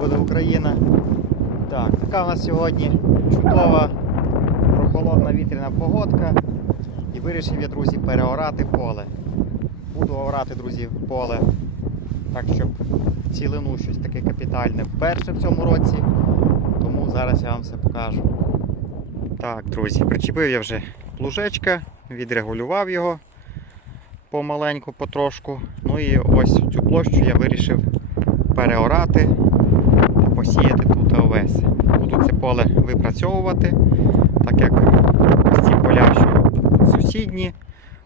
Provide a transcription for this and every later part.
буде Україна. Так, така у нас сьогодні чудова, прохолодна вітряна погодка. І вирішив я, друзі, переорати поле. Буду орати, друзі, поле. Так, щоб цілину щось таке капітальне вперше в цьому році. Тому зараз я вам все покажу. Так, друзі, причепив я вже плужечка, відрегулював його помаленьку, потрошку. Ну і ось цю площу я вирішив переорати посіяти тут овес. Буду це поле випрацьовувати, так як ось ці поля, що сусідні.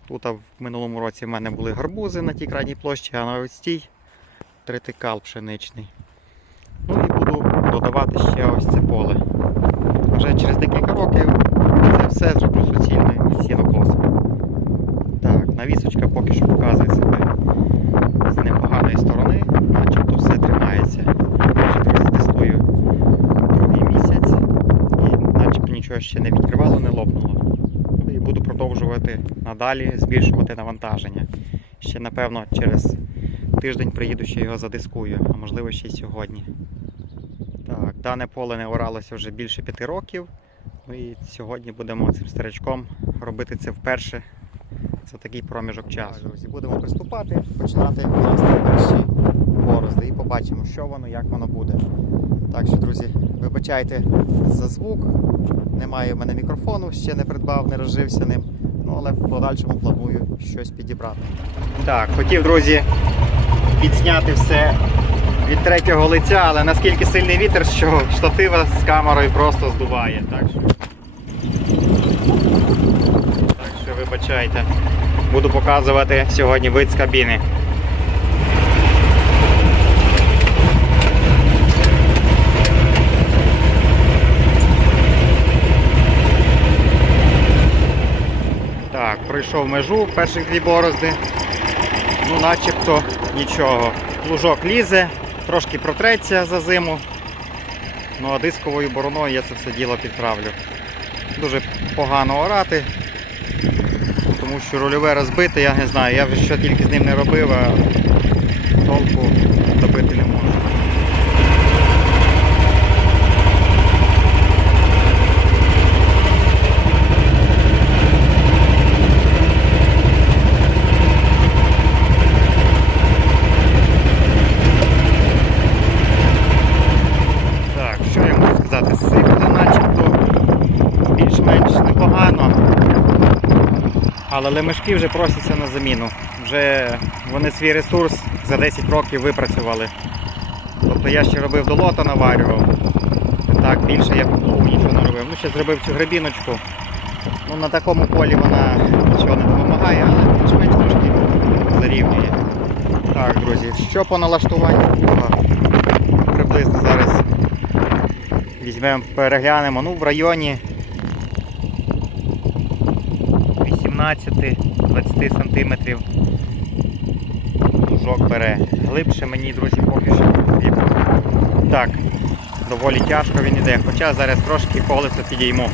Тут в минулому році в мене були гарбузи на тій крайній площі, а на ось цій тритикал пшеничний. Ну і буду додавати ще ось це поле. Вже через декілька років це все зроблю суцільний сінокос. Так, навісочка поки що показує себе з непоганої сторони, начебто все тримається. Вже друзі тестую другий місяць і начебто нічого ще не відкривало, не лопнуло. Ну, І буду продовжувати надалі збільшувати навантаження. Ще напевно через тиждень приїду ще його задискую, а можливо ще й сьогодні. Так, дане поле не оралося вже більше п'яти років. Ну і сьогодні будемо цим старичком робити це вперше за такий проміжок часу. друзі, будемо приступати, починати класти перші борозди і побачимо, що воно, як воно буде. Так що, друзі, вибачайте за звук. Немає в мене мікрофону, ще не придбав, не розжився ним. Ну, але в подальшому планую щось підібрати. Так, хотів, друзі, відзняти все від третього лиця, але наскільки сильний вітер, що штатива з камерою просто здуває. Так що, так що вибачайте. Буду показувати сьогодні вид з кабіни. Так, пройшов межу перших дві борозди. Ну, начебто нічого. Плужок лізе, трошки протреться за зиму. Ну а дисковою бороною я це все діло підправлю. Дуже погано орати, тому що рульове розбите, я не знаю, я вже що тільки з ним не робив, а толку добити не можу. Так, що я можу сказати? Сипле начебто більш-менш непогано. Але лемешки вже просяться на заміну. Вже вони свій ресурс за 10 років випрацювали. Тобто я ще робив до лота наварював. Так, більше я по плугу нічого не робив. Ну, ще зробив цю гребіночку. Ну, на такому полі вона нічого не допомагає, але більш-менш трошки зарівнює. Так, друзі, що по налаштуванню? Приблизно зараз візьмемо, переглянемо. Ну, в районі 18-20 см дужок бере. Глибше мені, друзі, поки що. Так, доволі тяжко він іде, хоча зараз трошки колесо підійму.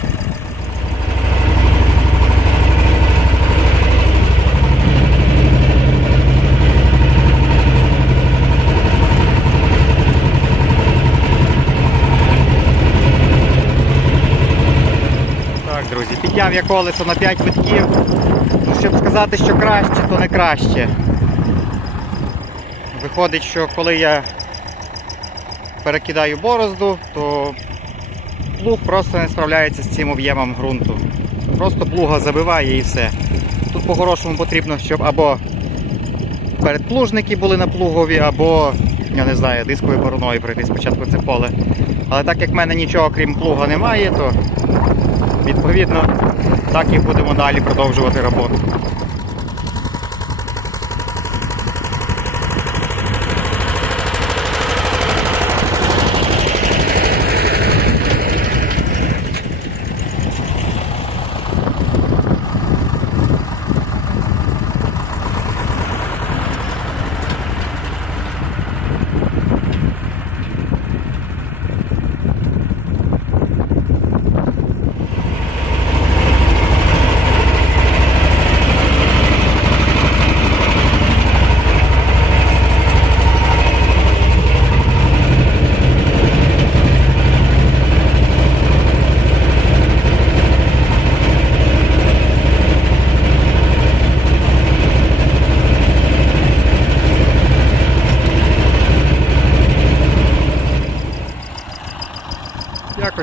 Так, друзі, підняв я колесо на 5 витків. Ну, щоб сказати, що краще, то не краще. Виходить, що коли я перекидаю борозду, то плуг просто не справляється з цим об'ємом ґрунту. Просто плуга забиває і все. Тут по-хорошому потрібно, щоб або передплужники були на плугові, або, я не знаю, дисковою бороною пройти спочатку це поле. Але так як в мене нічого крім плуга немає, то Відповідно, так і будемо далі продовжувати роботу.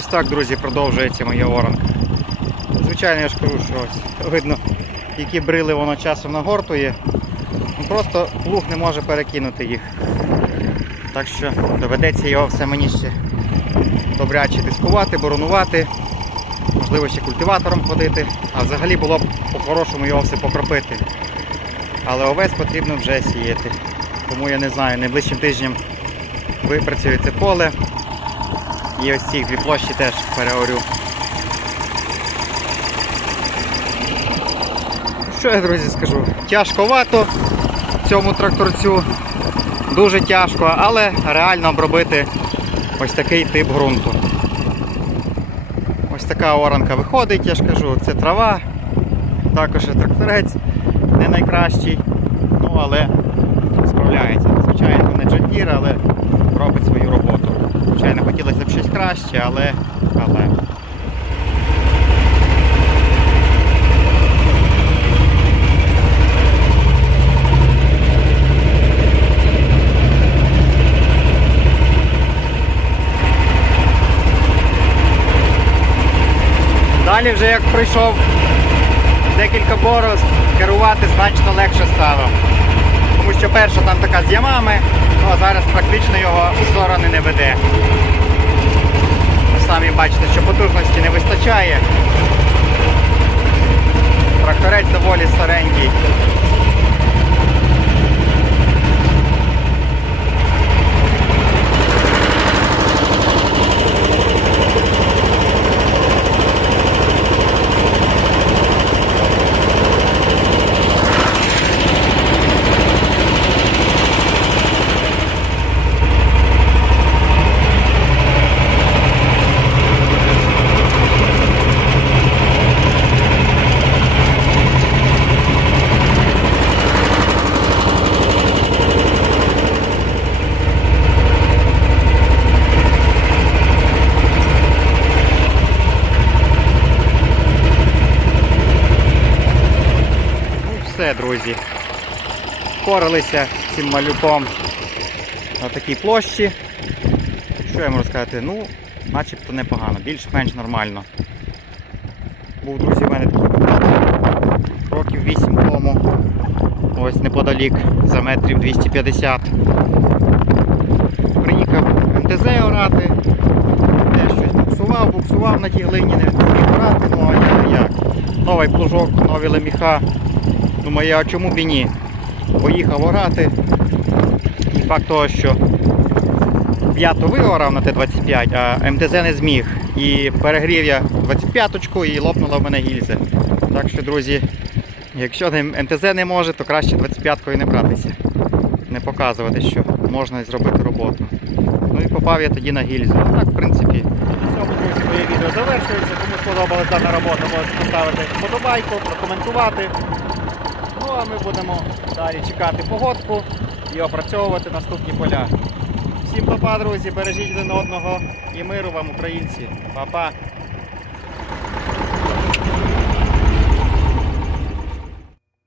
Так, друзі, продовжується моя оранка. Звичайно, я ж кажу, що видно, які брили воно часом нагортує. Ну, Просто плуг не може перекинути їх. Так що доведеться його все мені ще добряче дискувати, боронувати, можливо ще культиватором ходити, а взагалі було б по-хорошому його все покропити. Але овес потрібно вже сіяти. Тому я не знаю, найближчим тижнем випрацюю це поле. І ось ці дві площі теж переорю. Що я, друзі, скажу? Тяжковато цьому тракторцю. Дуже тяжко, але реально обробити ось такий тип ґрунту. Ось така оранка виходить, я ж кажу, це трава, також і тракторець не найкращий, ну але справляється. Звичайно, не джендір, але робить свою роботу. Звичайно, хотілося б щось краще, але. але. Далі вже як пройшов декілька борозд, керувати значно легше стало. Тому що перша там така з ямами, ну а зараз практично його у сторони не веде. Самі бачите, що потужності не вистачає. Тракторець доволі старенький. Ну все, друзі. Впоралися цим малюком на такій площі. Що я можу сказати? Ну, начебто непогано, більш-менш нормально. Був, друзі, в мене такий років 8 тому. Ось неподалік за метрів 250. Приїхав МТЗ орати. Теж щось буксував, буксував на тій глині, не зміг орати, ну а я як. Новий плужок, нові леміха. Думаю, а чому б і ні? Поїхав орати. І факт того, що п'яту виорав на Т-25, а МТЗ не зміг. І перегрів я 25-ку і лопнула в мене гільза. Так що, друзі, якщо МТЗ не може, то краще 25-кою не братися. Не показувати, що можна зробити роботу. Ну і попав я тоді на гільзу. А так, в принципі, На друзі, моє відео завершується. Кому сподобалась дана робота, можете поставити вподобайку, прокоментувати. Ну а ми будемо далі чекати погодку і опрацьовувати наступні поля. всім папа, друзі, бережіть один одного і миру вам, українці. Па-па.